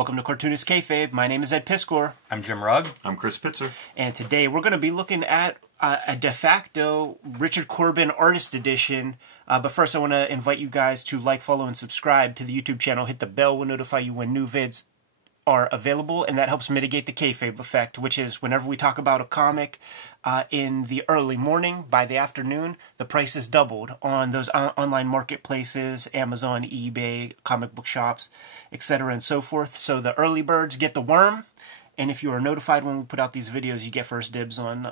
Welcome to Cartoonist Kayfabe. My name is Ed Piskor. I'm Jim Rugg. I'm Chris Pitzer. And today we're going to be looking at a de facto Richard Corben Artist Edition. But first I want to invite you guys to like, follow, and subscribe to the YouTube channel. Hit the bell, will notify you when new vids are available, and that helps mitigate the kayfabe effect, which is whenever we talk about a comic in the early morning, by the afternoon, the price is doubled on those online marketplaces, Amazon, eBay, comic book shops, etc. and so forth. So the early birds get the worm, and if you are notified when we put out these videos, you get first dibs on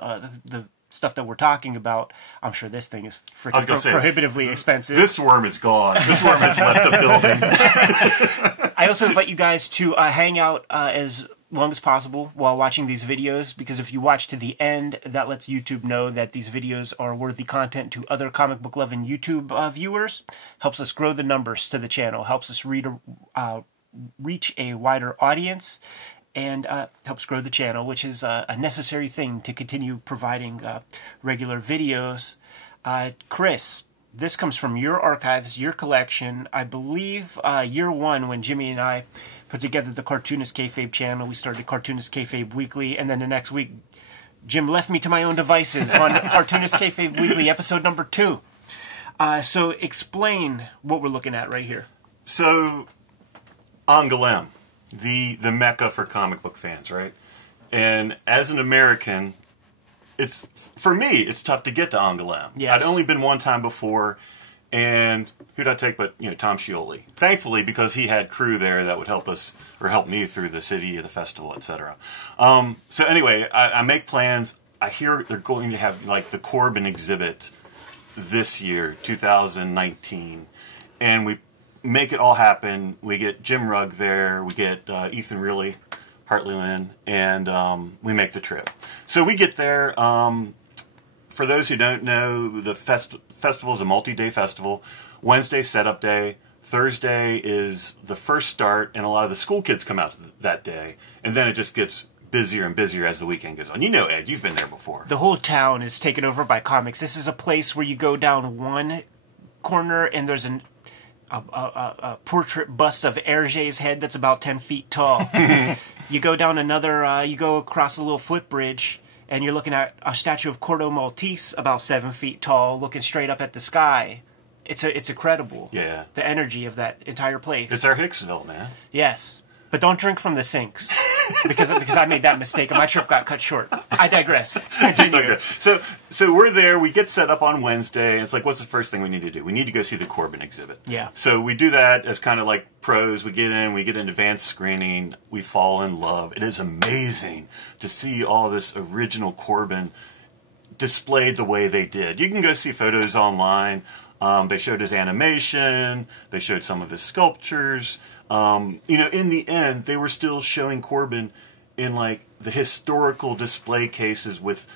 the stuff that we're talking about. I'm sure this thing is freaking prohibitively expensive. This worm is gone. This worm has left the building. I also invite you guys to hang out as long as possible while watching these videos, because if you watch to the end, that lets YouTube know that these videos are worthy content to other comic book loving YouTube viewers. Helps us grow the numbers to the channel. Helps us reach a wider audience. And helps grow the channel, which is a necessary thing to continue providing regular videos. Chris, this comes from your archives, your collection. I believe year one, when Jimmy and I put together the Cartoonist Kayfabe channel, we started Cartoonist Kayfabe Weekly, and then the next week, Jim left me to my own devices on Cartoonist Kayfabe Weekly, episode number 2. So explain what we're looking at right here. So, Ongalem, the mecca for comic book fans, right? And as an American, for me, it's tough to get to Ongalem. Yes. I'd only been one time before, and who'd I take but, Tom Scioli. Thankfully, because he had crew there that would help us, or help me through the city, the festival, etc. So anyway, I make plans. I hear they're going to have, like, the Corben exhibit this year, 2019, and we make it all happen. We get Jim Rugg there, we get Ethan Reilly, Hartley Lynn, and we make the trip. So we get there. For those who don't know, the festival is a multi-day festival. Wednesday, setup day. Thursday is the first start, and a lot of the school kids come out that day. And then it just gets busier and busier as the weekend goes on. You know, Ed, you've been there before. The whole town is taken over by comics. This is a place where you go down one corner, and there's a portrait bust of Hergé's head that's about 10 feet tall. You go down another, you go across a little footbridge, and you're looking at a statue of Corto Maltese about 7 feet tall, looking straight up at the sky. It's incredible. Yeah. The energy of that entire place. It's our Hicksville, man. Yes. But don't drink from the sinks, because I made that mistake and my trip got cut short. I digress. Continue. Okay. So we're there. We get set up on Wednesday. And it's like, what's the first thing we need to do? We need to go see the Corben exhibit. Yeah. So we do that as kind of like pros. We get in. We get an advanced screening. We fall in love. It is amazing to see all this original Corben displayed the way they did. You can go see photos online. They showed his animation. They showed some of his sculptures. In the end, they were still showing Corben in, like, the historical display cases with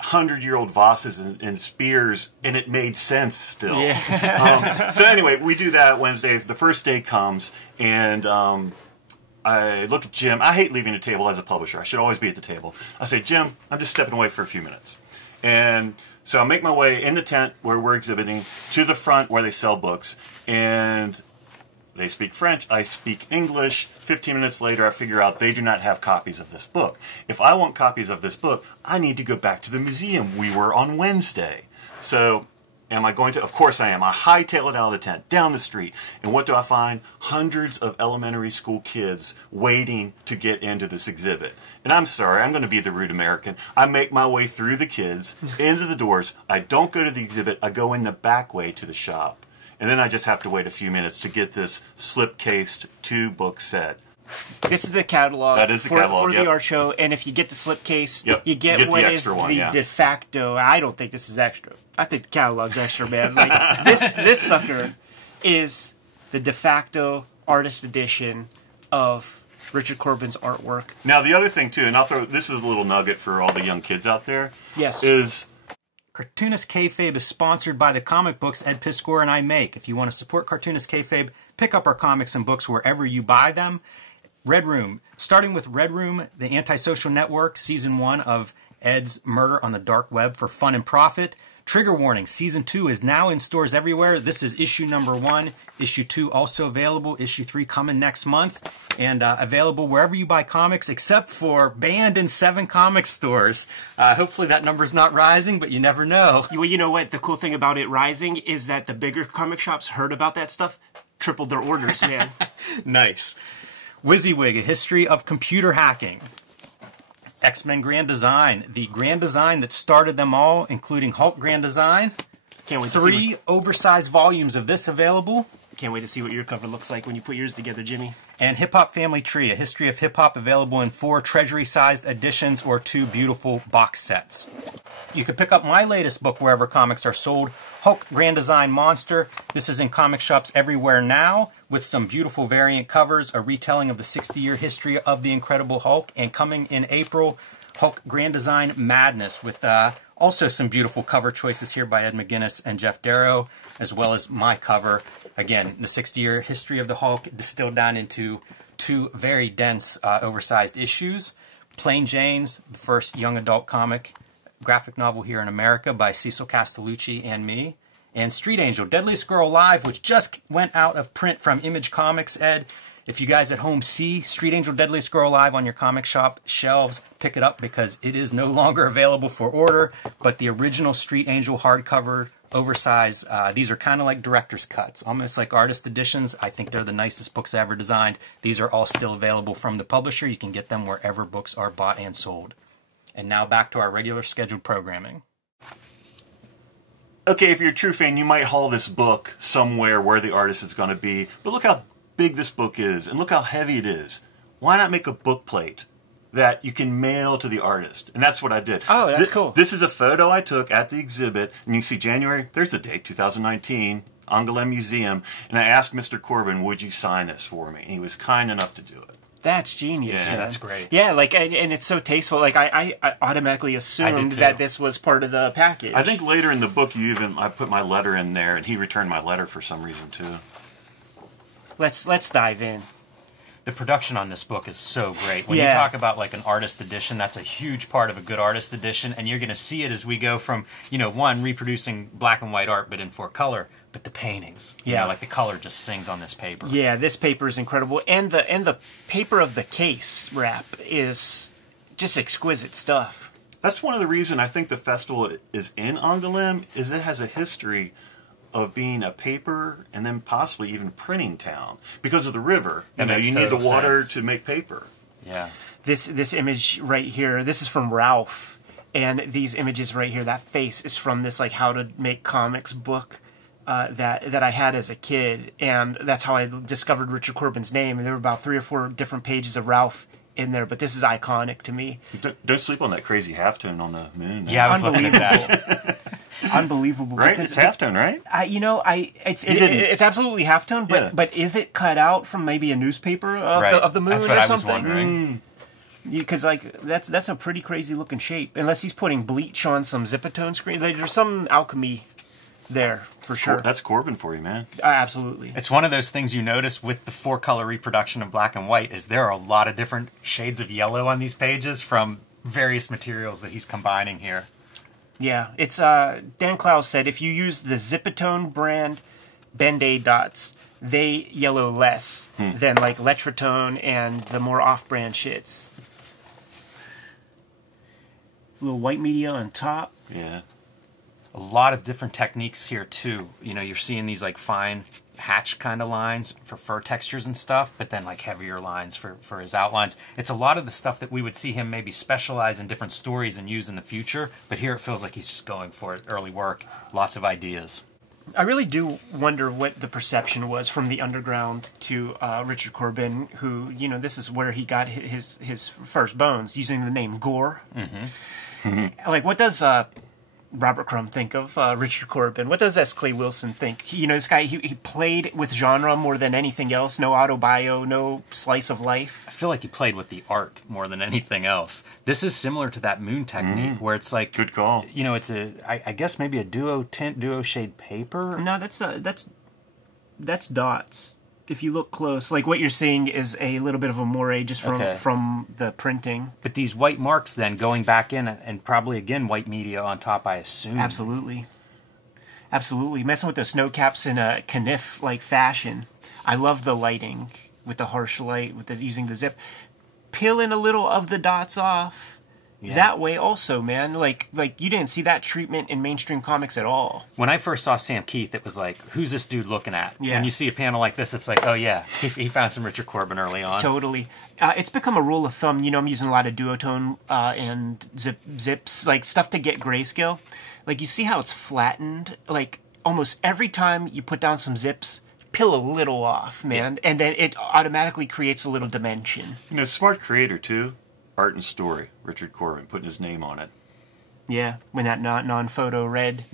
100-year-old vases and spears, and it made sense still. Yeah. So anyway, we do that Wednesday. The first day comes, and I look at Jim. I hate leaving the table as a publisher. I should always be at the table. I say, Jim, I'm just stepping away for a few minutes. And so I make my way in the tent where we're exhibiting to the front where they sell books, and they speak French, I speak English. 15 minutes later, I figure out they do not have copies of this book. If I want copies of this book, I need to go back to the museum we were on Wednesday. So, am I going to? Of course I am. I hightail it out of the tent, down the street. And what do I find? Hundreds of elementary school kids waiting to get into this exhibit. And I'm sorry, I'm going to be the rude American. I make my way through the kids, into the doors. I don't go to the exhibit. I go in the back way to the shop. And then I just have to wait a few minutes to get this slip-cased 2-book set. This is the catalog. That is the catalog, for the art show. And if you get the slipcase, yep. you get what is one, the de facto. I don't think this is extra. I think the catalog's extra, man. Like, this sucker is the de facto artist edition of Richard Corben's artwork. Now, the other thing, too, and this is a little nugget for all the young kids out there. Yes. Is Cartoonist Kayfabe is sponsored by the comic books Ed Piskor and I make. If you want to support Cartoonist Kayfabe, pick up our comics and books wherever you buy them. Red Room. Starting with Red Room, the Antisocial Network, Season 1 of Ed's Murder on the Dark Web for Fun and Profit. Trigger warning, Season 2 is now in stores everywhere. This is issue number 1. Issue 2 also available. Issue 3 coming next month. And available wherever you buy comics, except for banned in 7 comic stores. Hopefully that number's not rising, but you never know. Well, you know what? The cool thing about it rising is that the bigger comic shops heard about that stuff, tripled their orders, man. Nice. WYSIWYG, A History of Computer Hacking. X-Men Grand Design, the Grand Design that started them all, including Hulk Grand Design. Can't wait to see 3 oversized volumes of this available. Can't wait to see what your cover looks like when you put yours together, Jimmy. And Hip Hop Family Tree, A History of Hip Hop, available in 4 treasury-sized editions or 2 beautiful box sets. You can pick up my latest book wherever comics are sold, Hulk Grand Design Monster. This is in comic shops everywhere now, with some beautiful variant covers, a retelling of the 60-year history of the Incredible Hulk, and coming in April, Hulk Grand Design Madness, with also some beautiful cover choices here by Ed McGuinness and Jeff Darrow, as well as my cover. Again, the 60-year history of the Hulk distilled down into 2 very dense, oversized issues. Plain Jane's, the first young adult comic graphic novel here in America by Cecil Castellucci and me. And Street Angel, Deadliest Girl Alive, which just went out of print from Image Comics, Ed. If you guys at home see Street Angel, Deadliest Girl Alive on your comic shop shelves, pick it up because it is no longer available for order. But the original Street Angel hardcover, oversized, these are kind of like director's cuts, almost like artist editions. I think they're the nicest books ever designed. These are all still available from the publisher. You can get them wherever books are bought and sold. And now back to our regular scheduled programming. Okay, if you're a true fan, you might haul this book somewhere where the artist is going to be. But look how big this book is, and look how heavy it is. Why not make a book plate that you can mail to the artist? And that's what I did. Oh, that's cool. This is a photo I took at the exhibit, and you can see January, there's the date, 2019, Ongalem Museum. And I asked Mr. Corben, would you sign this for me? And he was kind enough to do it. That's genius. Yeah, man. that's great. Yeah, like, and it's so tasteful. Like, I automatically assumed that this was part of the package. I think later in the book, I put my letter in there, and he returned my letter for some reason too. Let's dive in. The production on this book is so great. When you talk about like an artist edition, that's a huge part of a good artist edition, and you're going to see it as we go from, one, reproducing black and white art, but in 4 color, but the paintings. Like the color just sings on this paper. Yeah, this paper is incredible, and the paper of the case wrap is just exquisite stuff. That's one of the reasons I think the festival is in Ongalem, is it has a history of being a paper and then possibly even printing town because of the river. You need the water to make paper. Yeah. This image right here, this is from Ralph, and these images right here, that face is from this like How to Make Comics book that I had as a kid, and that's how I discovered Richard Corben's name. And there were about 3 or 4 different pages of Ralph in there, but this is iconic to me. Don't sleep on that crazy halftone on the moon. Yeah, I was looking at that. Unbelievable, right? It's halftone, right? It's absolutely halftone, but is it cut out from maybe a newspaper of the moon that's what or I something? was wondering. Because that's a pretty crazy looking shape. Unless he's putting bleach on some Zipatone screen, there's some alchemy there for sure. That's Corben for you, man. Absolutely. It's one of those things you notice with the 4-color reproduction of black and white is there are a lot of different shades of yellow on these pages from various materials that he's combining here. Yeah, it's Dan Clowes said if you use the Zipatone brand Band-Aid dots, they yellow less than like Letratone and the more off-brand shits. A little white media on top. Yeah. A lot of different techniques here too. You're seeing these like fine hatch kind of lines for fur textures and stuff, but then like heavier lines for his outlines. It's a lot of the stuff that we would see him maybe specialize in different stories and use in the future, but here it feels like he's just going for it. Early work, lots of ideas. I really do wonder what the perception was from the underground to Richard Corben, who, this is where he got his first bones, using the name Gore. Like, what does Robert Crumb think of Richard Corben? What does S. Clay Wilson think? This guy, he played with genre more than anything else. No autobio, no slice of life. I feel like he played with the art more than anything else. This is similar to that moon technique where it's like... Good call. It's I guess maybe a duo tint, duo shade paper. No, that's dots. if you look close, like what you're seeing is a little bit of a moire just from the printing. But these white marks then going back in, and probably again white media on top, I assume. Absolutely. Absolutely. Messing with those snow caps in a Kniff-like fashion. I love the lighting with the harsh light, with using the zip. Peeling a little of the dots off. Yeah. That way also, man. Like you didn't see that treatment in mainstream comics at all. When I first saw Sam Keith, it was like, who's this dude looking at? Yeah. When you see a panel like this, it's like, oh yeah, he found some Richard Corben early on. Totally. It's become a rule of thumb. You know, I'm using a lot of duotone and zips, like stuff to get grayscale. Like, you see how it's flattened? Like, almost every time you put down some zips, peel a little off, man. Yeah. And then it automatically creates a little dimension. You know, smart creator, too. Art and Story, Richard Corben, putting his name on it. Yeah, when that non-photo red.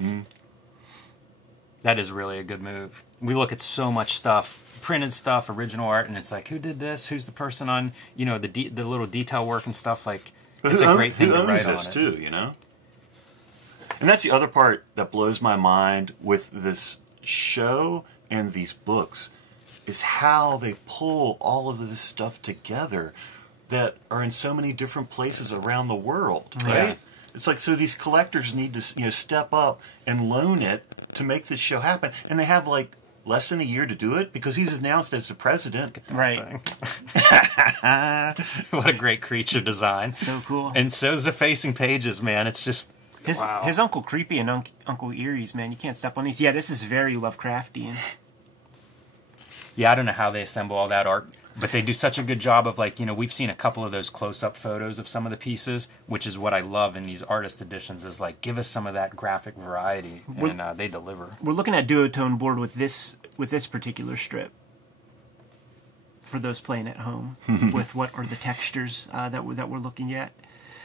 That is really a good move. We look at so much stuff, printed stuff, original art, and it's like, who did this? Who's the person on, you know, the little detail work and stuff? Like, it's a great thing to write on it. Too, you know? And that's the other part that blows my mind with this show and these books, is how they pull all of this stuff together that are in so many different places around the world, right? Yeah. It's like, so these collectors need to, you know, step up and loan it to make this show happen. And they have, like, less than a year to do it because he's announced as the president. Right. What a great creature design. So cool. And so's the facing pages, man. It's just... His Uncle Creepy and Uncle Eerie's, man, you can't step on these. Yeah, this is very Lovecraftian. Yeah, I don't know how they assemble all that art, but they do such a good job of, like, you know, we've seen a couple of those close-up photos of some of the pieces, which is what I love in these artist editions, is like, give us some of that graphic variety, and they deliver. We're looking at duotone board with this particular strip. For those playing at home, with what are the textures that we're looking at.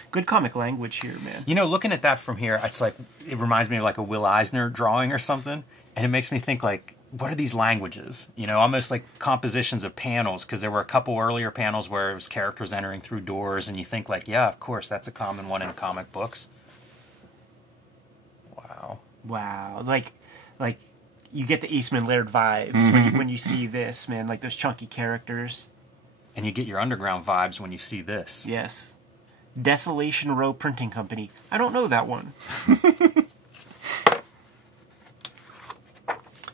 Good comic language here, man. You know, looking at that from here, it's like, it reminds me of like a Will Eisner drawing or something, and it makes me think, like, what are these languages? You know, almost like compositions of panels, because there were a couple earlier panels where it was characters entering through doors, and you think, like, yeah, of course, that's a common one in comic books. Wow. Like you get the Eastman Laird vibes when you see this, man, like those chunky characters. And you get your Underground vibes when you see this. Yes. Desolation Row Printing Company. I don't know that one.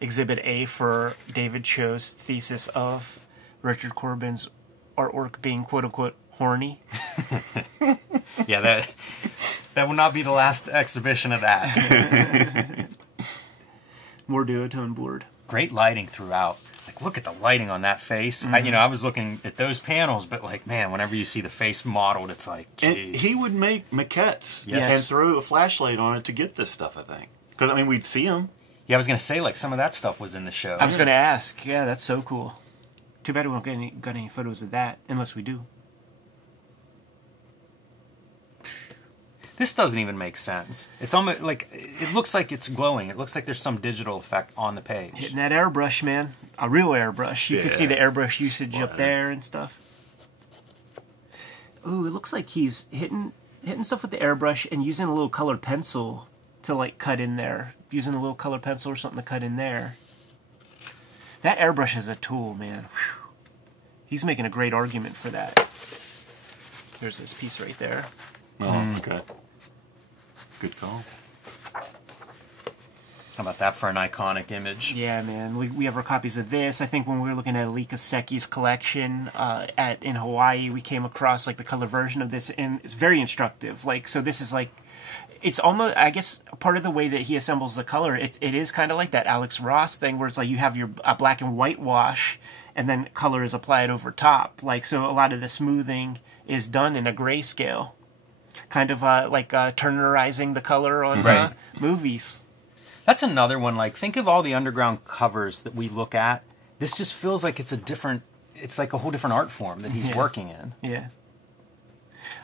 Exhibit A for David Cho's thesis of Richard Corben's artwork being quote-unquote horny. Yeah, that will not be the last exhibition of that. More duotone board. Great lighting throughout. Like, look at the lighting on that face. I was looking at those panels, but, like, man, whenever you see the face modeled, it's like, geez. And he would make maquettes and throw a flashlight on it to get this stuff, I think. Because, I mean, we'd see them. Yeah, I was going to say, like, some of that stuff was in the show. I was going to ask. Yeah, that's so cool. Too bad we don't got any photos of that, unless we do. This doesn't even make sense. It's almost like, it looks like it's glowing. It looks like there's some digital effect on the page. Hitting that airbrush, man. A real airbrush. You could see the airbrush usage up there and stuff. Ooh, it looks like he's hitting stuff with the airbrush and using a little colored pencil to, like, cut in there. Using a little colored pencil or something to cut in there. That airbrush is a tool, man. Whew. He's making a great argument for that. There's this piece right there. Oh, okay. Good call. How about that for an iconic image? Yeah, man. We have our copies of this. I think when we were looking at Alika Seki's collection in Hawaii, we came across, like, the color version of this, and it's very instructive. Like, so this is like, it's almost, I guess, part of the way that he assembles the color, it is kind of like that Alex Ross thing, where it's like you have your black and white wash, and then color is applied over top. Like, so a lot of the smoothing is done in a grayscale. Kind of like Turnerizing the color on movies. That's another one. Like, think of all the Underground covers that we look at. This just feels like it's like a whole different art form that he's working in. Yeah.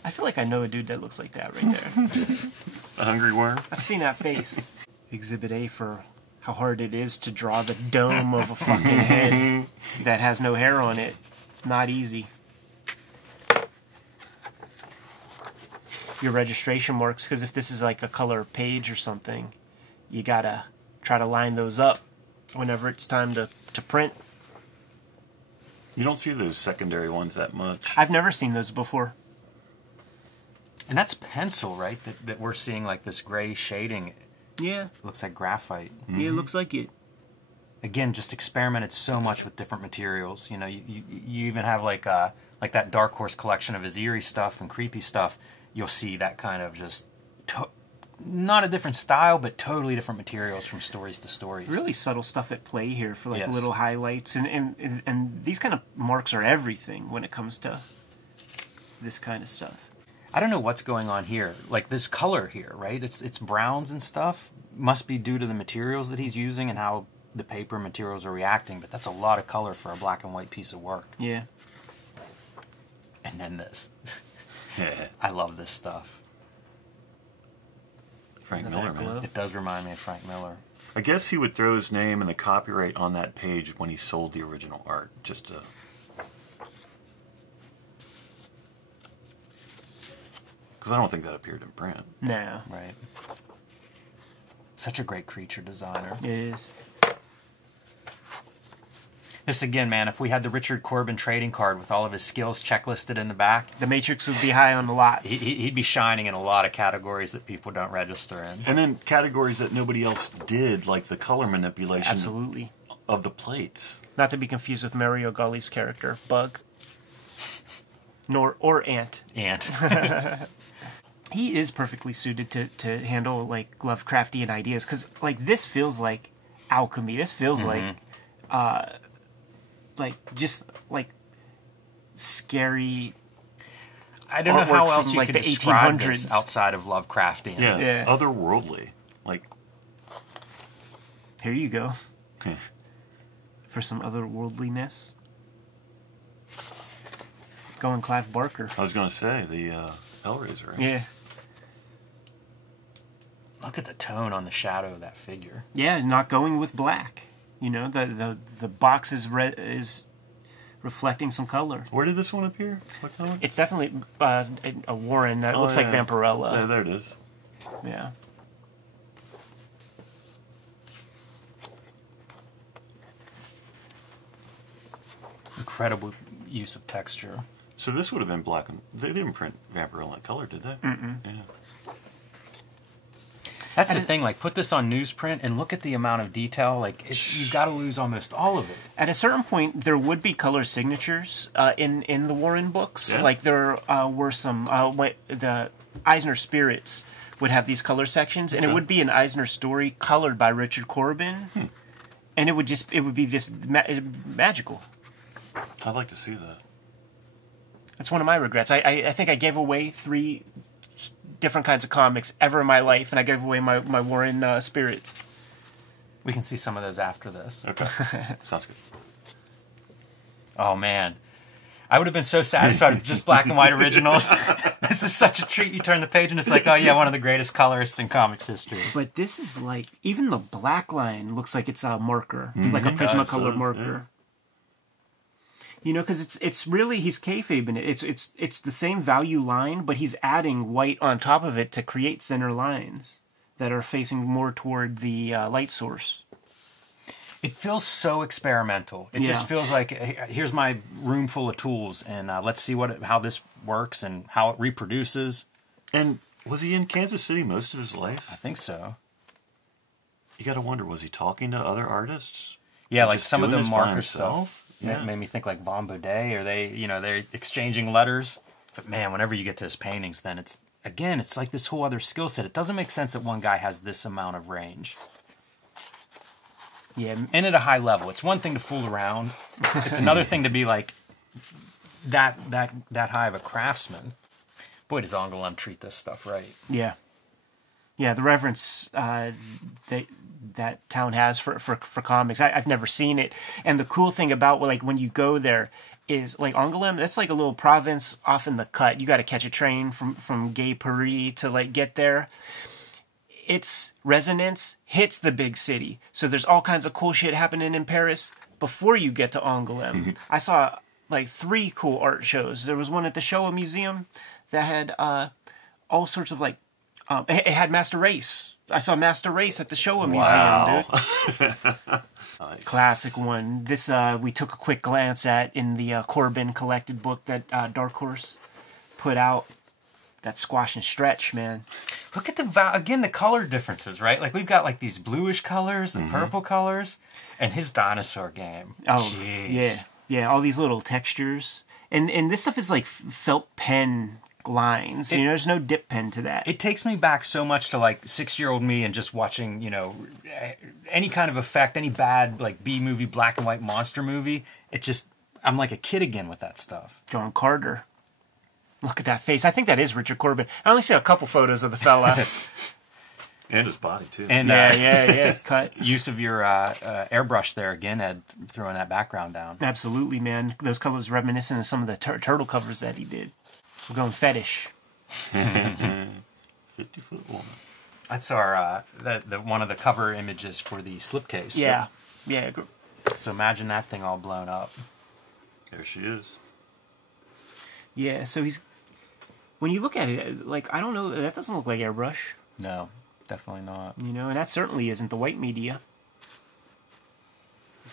I feel like I know a dude that looks like that right there. A hungry worm? I've seen that face. Exhibit A for how hard it is to draw the dome of a fucking head that has no hair on it. Not easy. Your registration marks, because if this is like a color page or something, you gotta try to line those up whenever it's time to print. You don't see those secondary ones that much. I've never seen those before. And that's pencil, right? That we're seeing like this gray shading. Yeah. It looks like graphite. Mm-hmm. Yeah, it looks like it. Again, just experimented so much with different materials. You know, you even have like that Dark Horse collection of his eerie stuff and creepy stuff. You'll see that kind of just not a different style, but totally different materials from stories to stories. Really subtle stuff at play here for like Yes. little highlights, and these kind of marks are everything when it comes to this kind of stuff. I don't know what's going on here. Like this color here, right? It's browns and stuff. Must be due to the materials that he's using and how the paper materials are reacting, but that's a lot of color for a black and white piece of work. Yeah. And then this. I love this stuff. Frank Isn't Miller, that man. glow? It does remind me of Frank Miller. I guess he would throw his name and the copyright on that page when he sold the original art, just to... Because I don't think that appeared in print. No. Right. Such a great creature designer. It is. This again, man, if we had the Richard Corben trading card with all of his skills checklisted in the back, The Matrix would be high on the lots. he'd be shining in a lot of categories that people don't register in. And then categories that nobody else did, like the color manipulation Absolutely. of the plates. Not to be confused with Mario Gully's character, Bug. Or Ant. And He is perfectly suited to handle like Lovecraftian ideas, because like this feels like alchemy. This feels like just like scary. I don't know how artwork else from, you like, could the describe 1800s. this outside of Lovecraftian. Yeah. Otherworldly. Like, Here you go. For some otherworldliness. Going Clive Barker. I was going to say, the Hellraiser. Right? Yeah. Look at the tone on the shadow of that figure. Yeah, not going with black. You know, the box is reflecting some color. Where did this one appear? What color? It's definitely a Warren. That looks like yeah. Vampirella. Yeah, there it is. Yeah. Incredible use of texture. So this would have been black and... They didn't print Vampirella in color, did they? Mm-mm. Yeah. That's the thing, like, put this on newsprint and look at the amount of detail. Like, you've got to lose almost all of it. At a certain point, there would be color signatures in the Warren books. Yeah. Like there were some. The Eisner Spirits would have these color sections, and it Okay. would be an Eisner story colored by Richard Corben, and it would be this magical. I'd like to see that. That's one of my regrets. I think I gave away 3 different kinds of comics ever in my life, and I gave away my Warren Spirits. We can see some of those after this. Okay. Sounds good. Oh, man. I would have been so satisfied with just black and white originals. This is such a treat. You turn the page and it's like, oh, yeah, one of the greatest colorists in comics history. But this is like, even the black line looks like it's a marker, like a It Prismacolor does, marker. You know, because it's really, he's kayfabe in it. It's the same value line, but he's adding white on top of it to create thinner lines that are facing more toward the light source. It feels so experimental. It just feels like, hey, here's my room full of tools, and let's see how this works and how it reproduces. And was he in Kansas City most of his life? I think so. You got to wonder, was he talking to other artists? Yeah, Or like just some of doing the this by marker himself? stuff. Yeah. Made me think like Von Baudet, or they're exchanging letters. But man, whenever you get to his paintings, then it's like this whole other skill set. It doesn't make sense that one guy has this amount of range. Yeah, And at a high level. It's one thing to fool around. It's another thing to be like that high of a craftsman. Boy, does Ongalem treat this stuff right. yeah. The reverence that town has for comics. I've never seen it, and the cool thing about like when you go there is like Ongalem. That's like a little province off in the cut. You got to catch a train from Gay Paris to like get there. Its resonance hits the big city, so there's all kinds of cool shit happening in Paris before you get to Angoulême. I saw like 3 cool art shows. There was one at the Showa Museum that had all sorts of like it had Master Race. I saw Master Race at the Showa Museum, dude. Nice. Classic one. This we took a quick glance at in the Corben collected book that Dark Horse put out. That Squash and Stretch, man. Look at the color differences, right? Like we've got like these bluish colors and purple colors, and his dinosaur game. Oh, jeez. yeah. All these little textures, and this stuff is like felt pen lines. There's no dip pen to that. It takes me back so much to like 6-year-old me and just watching, any kind of effect, any bad like B movie, black and white monster movie. I'm like a kid again with that stuff. John Carter. Look at that face. I think that is Richard Corben. I only see a couple photos of the fella. And his body, too. And yeah. Cut. Use of your airbrush there again, Ed, throwing that background down. Absolutely, man. Those colors reminiscent of some of the turtle covers that he did. We're going fetish. 50-foot woman. That's our one of the cover images for the slipcase. Yeah. So imagine that thing all blown up. There she is. Yeah, so when you look at it, like, I don't know, that doesn't look like airbrush. No, definitely not. And that certainly isn't the white media.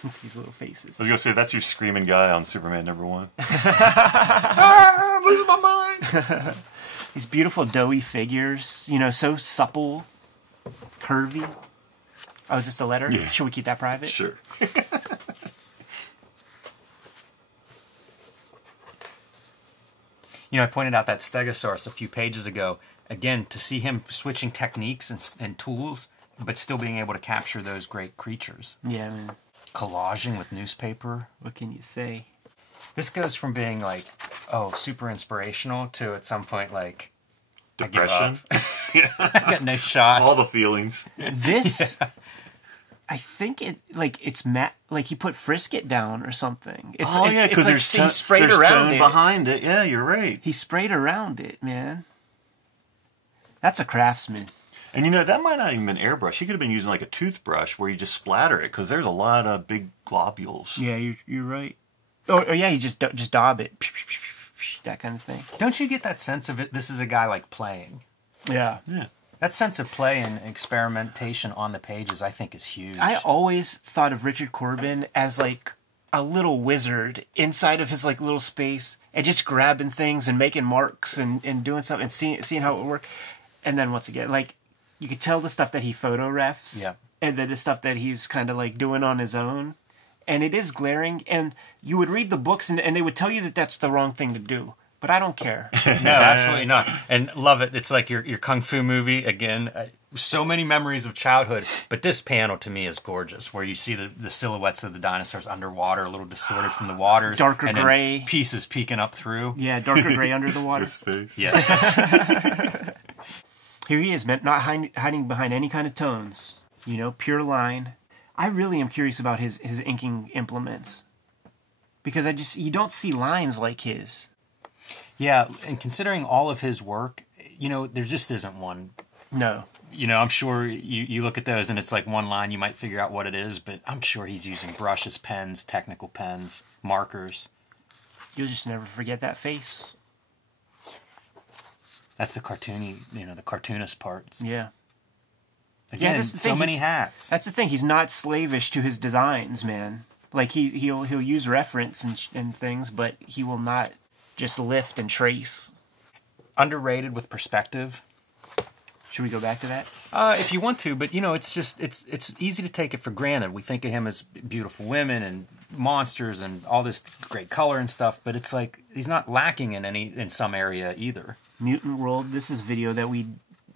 Look at these little faces. I was going to say, that's your screaming guy on Superman #1. I'm losing my mind. These beautiful doughy figures, so supple, curvy. Oh, is this a letter? Yeah. Should we keep that private? Sure. I pointed out that Stegosaurus a few pages ago. Again, to see him switching techniques and tools, but still being able to capture those great creatures. Yeah, man. Collaging with newspaper. What can you say? This goes from being like, super inspirational to at some point like Depression. I got no shot. All the feelings. This, I think it's matte. Like he put Frisket down or something. Because there's he sprayed around it behind it. Yeah, you're right. He sprayed around it, man. That's a craftsman. And that might not even been airbrush. He could have been using like a toothbrush where you just splatter it because there's a lot of big globules. Yeah, you're right. Oh yeah, you just daub it, that kind of thing. Don't you get that sense of it? This is a guy like playing. Yeah. That sense of play and experimentation on the pages, I think, is huge. I always thought of Richard Corben as like a little wizard inside of his like little space and just grabbing things and making marks and doing something and seeing how it would work. And then once again, like you could tell the stuff that he photo refs, and then the stuff that he's kind of like doing on his own. And it is glaring, and you would read the books, and they would tell you that that's the wrong thing to do. But I don't care. No, absolutely not. And love it. It's like your Kung Fu movie, again. So many memories of childhood. But this panel, to me, is gorgeous, where you see the silhouettes of the dinosaurs underwater, a little distorted from the waters. Darker and gray. Pieces peeking up through. Yeah, darker gray under the water. His face. Yes. Here he is, not hiding behind any kind of tones. Pure line. I really am curious about his inking implements. Because you don't see lines like his. Yeah, and considering all of his work, there just isn't one. No. I'm sure you look at those and it's like one line, you might figure out what it is, but I'm sure he's using brushes, pens, technical pens, markers. You'll just never forget that face. That's the cartoony, the cartoonist parts. Yeah. Again, so many hats. That's the thing. He's not slavish to his designs, man. Like he'll use reference and things, but he will not just lift and trace. Underrated with perspective. Should we go back to that? If you want to, but it's easy to take it for granted. We think of him as beautiful women and monsters and all this great color and stuff, but it's like he's not lacking in some area either. Mutant World. This is video that we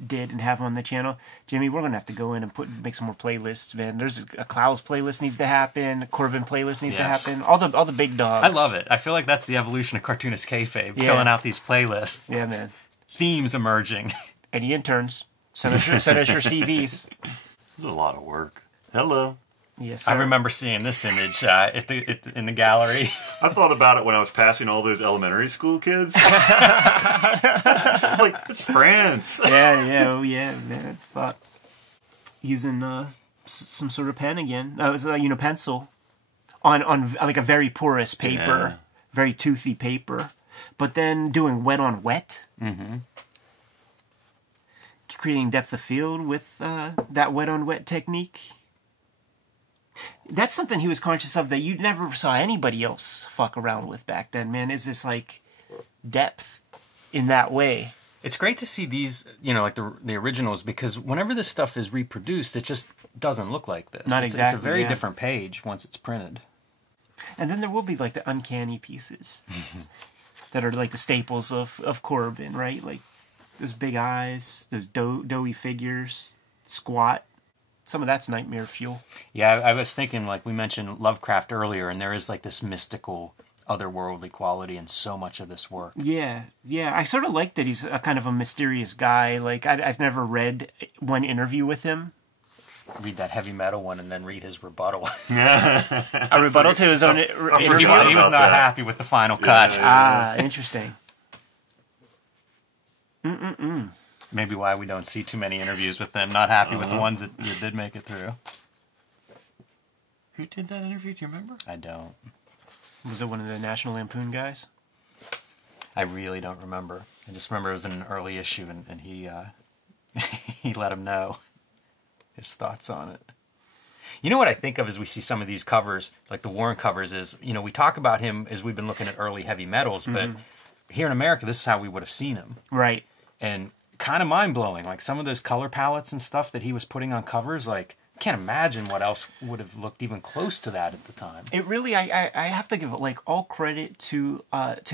did and have on the channel. Jimmy, we're gonna have to go in and make some more playlists, man. There's a Klaus playlist needs to happen, a Corben playlist needs to happen. All the big dogs. I love it. I feel like that's the evolution of Cartoonist Kayfabe, filling out these playlists. Yeah, man. Themes emerging. Any interns, send us your CVs. This is a lot of work. Hello. Yes, sir. I remember seeing this image in the gallery. I thought about it when I was passing all those elementary school kids. Like, it's France. Yeah, man. But using some sort of pen again. Pencil on like a very porous paper, very toothy paper. But then doing wet on wet. Mm-hmm. Creating depth of field with that wet on wet technique. That's something he was conscious of that you never saw anybody else fuck around with back then, man. Is this like depth in that way? It's great to see these, like the originals, because whenever this stuff is reproduced, it just doesn't look like this. Not exactly. It's a very different page once it's printed. And then there will be like the uncanny pieces that are like the staples of Corben, right? Like those big eyes, those doughy figures, squat. Some of that's nightmare fuel. Yeah, I was thinking, like we mentioned Lovecraft earlier, and there is like this mystical, otherworldly quality in so much of this work. Yeah. I sort of like that he's a kind of a mysterious guy. Like, I've never read one interview with him. Read that heavy metal one and then read his rebuttal. A rebuttal to his own interview? He was not happy with the final cut. Interesting. Maybe why we don't see too many interviews with them. Not happy with the ones that you did make it through. Who did that interview? Do you remember? I don't. Was it one of the National Lampoon guys? I really don't remember. I just remember it was in an early issue, and he he let him know his thoughts on it. You know what I think of as we see some of these covers, like the Warren covers, is, we talk about him as we've been looking at early heavy metals, but here in America, this is how we would have seen him. Right. And kind of mind-blowing. Like some of those color palettes and stuff that he was putting on covers, like, I can't imagine what else would have looked even close to that at the time. It really, I have to give like all credit to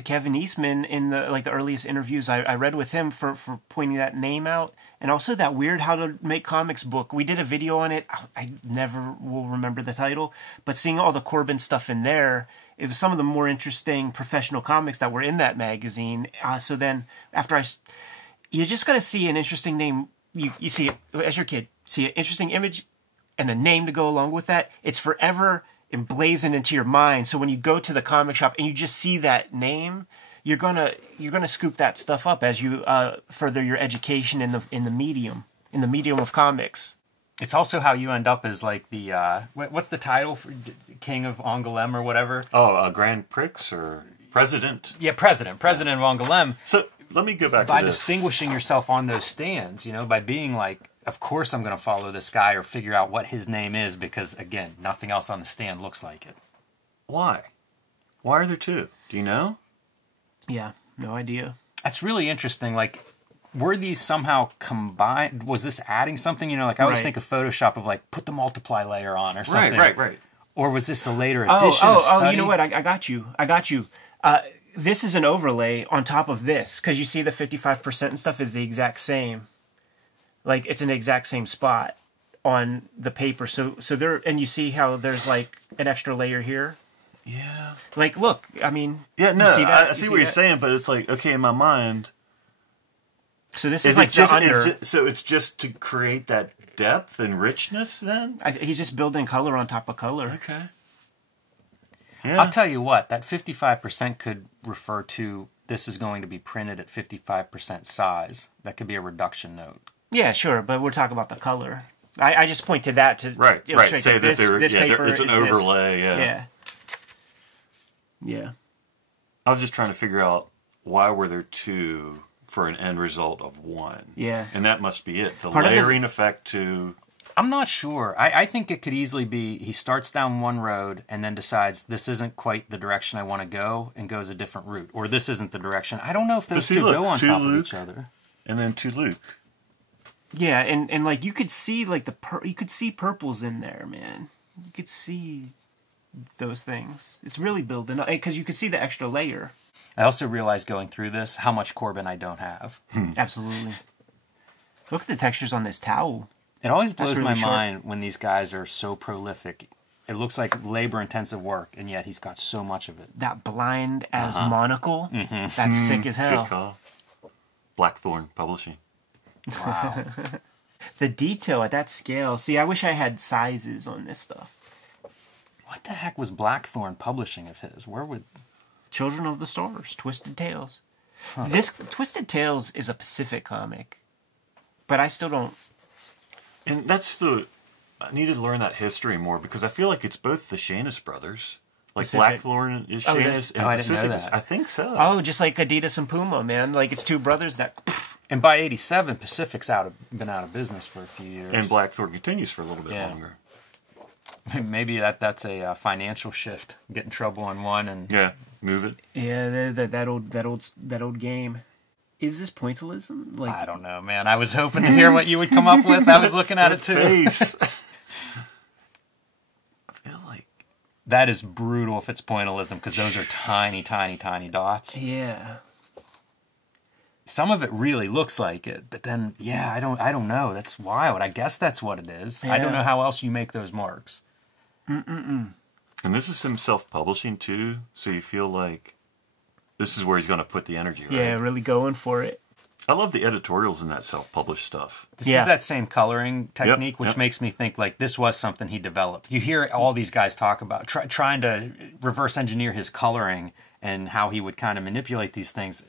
Kevin Eastman in the earliest interviews I read with him for pointing that name out, and also that weird How to Make Comics book. We did a video on it. I never will remember the title, but seeing all the Corben stuff in there, it was some of the more interesting professional comics that were in that magazine. So then after you just got to see an interesting name. You see it as your kid, see an interesting image and a name to go along with that. It's forever emblazoned into your mind. So when you go to the comic shop and you just see that name, you're gonna scoop that stuff up as you further your education in the medium of comics. It's also how you end up as like the what's the title for King of Ongalem or whatever? Oh, Grand Prix or President. Yeah, President of Ongalem. So let me go back to by this. distinguishing yourself on those stands, by being like, of course I'm going to follow this guy or figure out what his name is because, again, nothing else on the stand looks like it. Why? Why are there two? Do you know? Yeah, no idea. That's really interesting. Like, were these somehow combined? Was this adding something? I always think of Photoshop of like, put the multiply layer on or something. Right. Or was this a later addition? You know what? I got you. This is an overlay on top of this, because you see the 55% and stuff is the exact same. Like, it's an exact same spot on the paper. So there, and you see how there's like an extra layer here. Yeah. Like, look, I mean. Yeah, no, you see that? I see what you're saying, but it's like, okay, in my mind. So this is like just under. So it's just to create that depth and richness then? He's just building color on top of color. Okay. Yeah. I'll tell you what, that 55% could refer to this is going to be printed at 55% size. That could be a reduction note. Yeah, sure, but we're talking about the color. I just point to that to illustrate say that this paper it's an is overlay. This. Yeah. I was just trying to figure out why were there two for an end result of one. Yeah. And that must be it. The Part layering effect to... I'm not sure. I think it could easily be he starts down one road and then decides this isn't quite the direction I want to go and goes a different route. Or this isn't the direction. I don't know if those two go on top of each other. And then to Luke. Yeah, and like you could see like you could see purples in there, man. You could see those things. It's really building up because you could see the extra layer. I also realized going through this how much Corben I don't have. Absolutely. Look at the textures on this towel. It always blows really my sharp. mind when these guys are so prolific. It looks like labor-intensive work, and yet he's got so much of it. That blind as monocle, that's sick as hell. Good call. Blackthorn Publishing. Wow. The detail at that scale. See, I wish I had sizes on this stuff. What the heck was Blackthorn Publishing of his? Where would... Children of the Stars, Twisted Tales. This Twisted Tales is a Pacific comic, but I still don't... And that's I need to learn that history more because I feel like it's both the Shanus brothers. Like Pacific. Blackthorn is Shanus and I didn't know Pacific that. is... I think so. Oh, just like Adidas and Puma, man. Like it's two brothers that... And by 87, Pacific's been out of business for a few years. And Blackthorn continues for a little bit longer. Maybe that's a financial shift. Get in trouble on one and Yeah, move it. Yeah, that old game. Is this pointillism? Like, I don't know, man. I was hoping to hear what you would come up with. I was looking at it too. Face. I feel like That is brutal if it's pointillism, because those are tiny, tiny, tiny dots. yeah. Some of it really looks like it, but then, yeah, I don't know. That's wild. I guess that's what it is. I don't Yeah. know how else you make those marks. And this is him self-publishing too, so you feel like this is where he's going to put the energy, right? Yeah, really going for it. I love the editorials in that self-published stuff. This Yeah. is that same coloring technique, which yep. makes me think like this was something he developed. You hear all these guys talk about trying to reverse engineer his coloring and how he would kind of manipulate these things.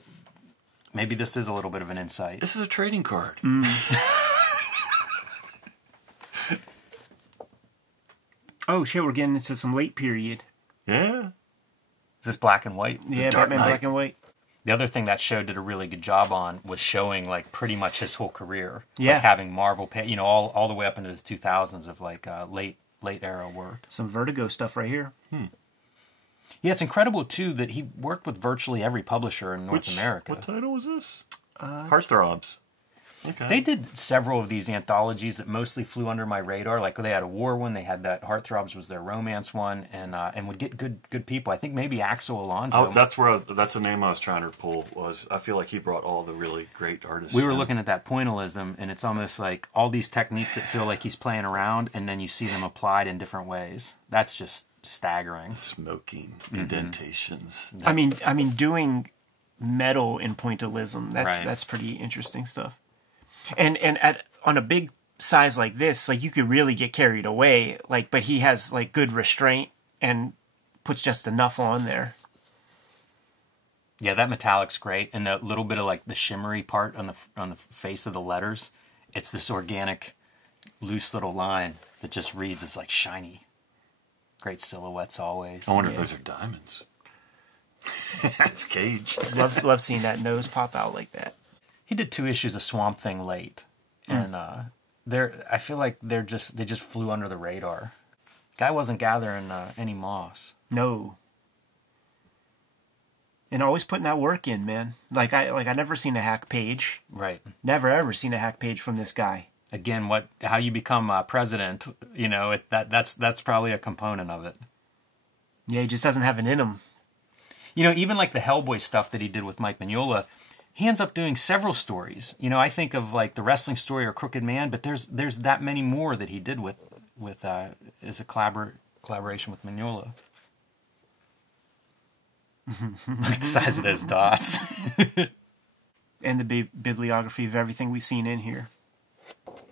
Maybe this is a little bit of an insight. This is a trading card. Oh shit, we're getting into some late period. Yeah. Is this black and white? Yeah, Dark Batman Knight. black and white. The other thing that show did a really good job on was showing like pretty much his whole career. Yeah. Like having Marvel, all the way up into the 2000s of like late era work. Some Vertigo stuff right here. Yeah, it's incredible too that he worked with virtually every publisher in North America. What title was this? Heartthrobs. Okay. They did several of these anthologies that mostly flew under my radar. Like they had a war one, they had that Heartthrobs was their romance one, and would get good people. I think maybe Axel Alonso. Oh, that's the name I was trying to pull. I feel like he brought all the really great artists. We were in. looking at that pointillism, and it's almost like all these techniques that feel like he's playing around, and then you see them applied in different ways. That's just staggering. Smoking, indentations. I mean, doing metal in pointillism. Right. That's pretty interesting stuff. And on a big size like this, like you could really get carried away. Like, but he has like good restraint and puts just enough on there. Yeah, that metallic's great, and the little bit of like the shimmery part on the face of the letters. It's this organic, loose little line that just reads. It's like shiny. Great silhouettes always. I wonder if those are diamonds. That's Cage. Love seeing that nose pop out like that. He did 2 issues of Swamp Thing late, and I feel like they just flew under the radar. Guy wasn't gathering any moss. No. And always putting that work in, man. I never seen a hack page. Right. Never ever seen a hack page from this guy. Again, how you become president? That's probably a component of it. Yeah, he just doesn't have it in him. Even like the Hellboy stuff that he did with Mike Mignola, he ends up doing several stories. I think of like the wrestling story or Crooked Man, but there's that many more that he did with as a collaboration with Mignola. Look at the size of those dots. And the bibliography of everything we've seen in here.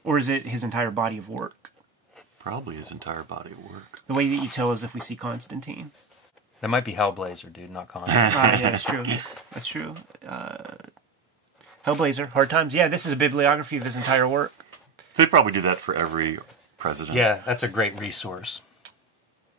Or is it his entire body of work? Probably his entire body of work. The way that you tell is if we see Constantine. That might be Hellblazer, dude, not Constantine. Yeah, that's true. That's true. Hellblazer, Hard Times. Yeah, this is a bibliography of his entire work. They probably do that for every president. Yeah, that's a great resource.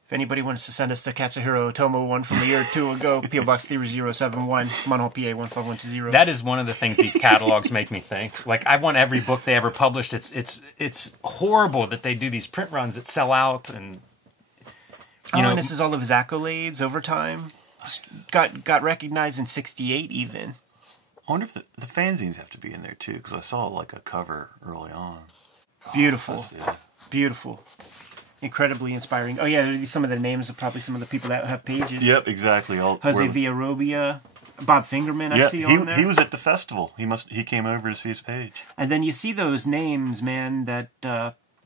If anybody wants to send us the Katsuhiro Otomo one from a year or two ago, P.O. Box 3071, Munhall, PA 15120. That is one of the things these catalogs make me think. Like, I want every book they ever published. It's horrible that they do these print runs that sell out, and and this is all of his accolades over time. Got recognized in '68 even. I wonder if the fanzines have to be in there too, because I saw like a cover early on. Beautiful. Yeah. Beautiful. Incredibly inspiring. Oh yeah, some of the names of probably some of the people that have pages. Yep, exactly. Jose Villarrobia, Bob Fingerman, I see on there. He was at the festival. He came over to see his page. And then you see those names, man, that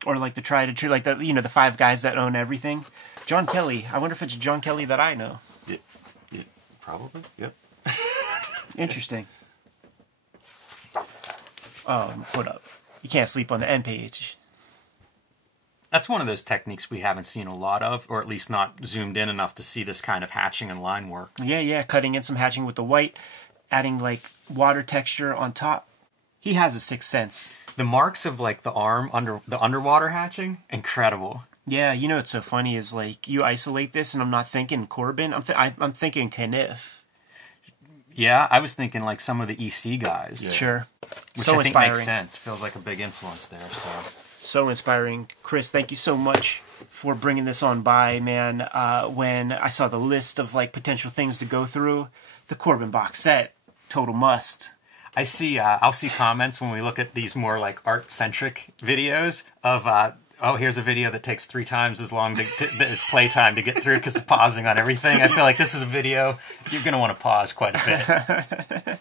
or like the tried and true, like the the 5 guys that own everything. John Kelly. I wonder if it's John Kelly that I know. Yeah, probably. Yep. Interesting. Hold up. You can't sleep on the end page. that's one of those techniques we haven't seen a lot of, or at least not zoomed in enough to see this kind of hatching and line work. Yeah, cutting in some hatching with the white, adding like water texture on top. He has a sixth sense. The marks of like the arm under the underwater hatching, incredible. Yeah, what's so funny is like you isolate this, and I'm not thinking Corben. I'm thinking Kniff. Yeah, I was thinking like some of the EC guys. Yeah. Sure. Which so I think inspiring. makes sense. Feels like a big influence there. So So inspiring. Chris, thank you so much for bringing this on by, man. When I saw the list of like potential things to go through, the Corben box set, total must. I'll see comments when we look at these more like art-centric videos of, oh, here's a video that takes 3 times as long as playtime to get through because of pausing on everything. I feel like this is a video you're going to want to pause quite a bit.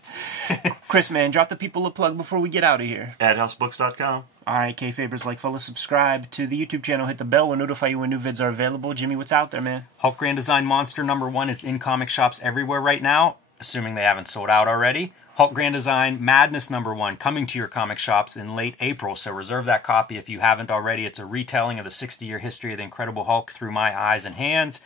Chris, man, drop the people a plug before we get out of here. AdHouseBooks.com. All right, Kayfabers, like, follow, subscribe to the YouTube channel. Hit the bell. We'll notify you when new vids are available. Jimmy, what's out there, man? Hulk Grand Design Monster #1 is in comic shops everywhere right now, assuming they haven't sold out already. Hulk Grand Design Madness #1 coming to your comic shops in late April, so reserve that copy if you haven't already. It's a retelling of the 60-year history of the Incredible Hulk through my eyes and hands.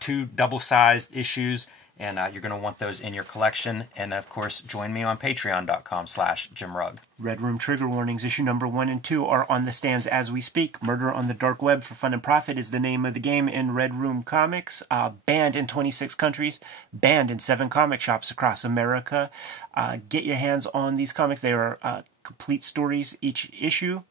2 double-sized issues, and you're going to want those in your collection. And, of course, join me on patreon.com/JimRugg. Red Room trigger warnings, issue number 1 and 2 are on the stands as we speak. Murder on the Dark Web for Fun and Profit is the name of the game in Red Room Comics. Banned in 26 countries, banned in 7 comic shops across America. Get your hands on these comics. They are complete stories each issue.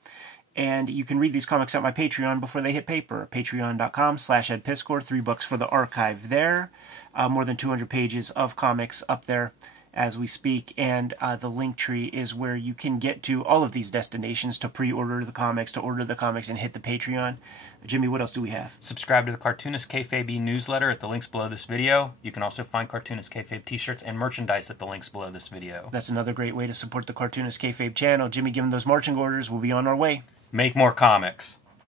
And you can read these comics at my Patreon before they hit paper. Patreon.com/EdPiscor, $3 for the archive there. More than 200 pages of comics up there as we speak, and the link tree is where you can get to all of these destinations to pre-order the comics, to order the comics, and hit the Patreon. Jimmy, what else do we have? Subscribe to the Cartoonist Kayfabe newsletter at the links below this video. You can also find Cartoonist Kayfabe t-shirts and merchandise at the links below this video. That's another great way to support the Cartoonist Kayfabe channel. Jimmy, given those marching orders, we'll be on our way. Make more comics.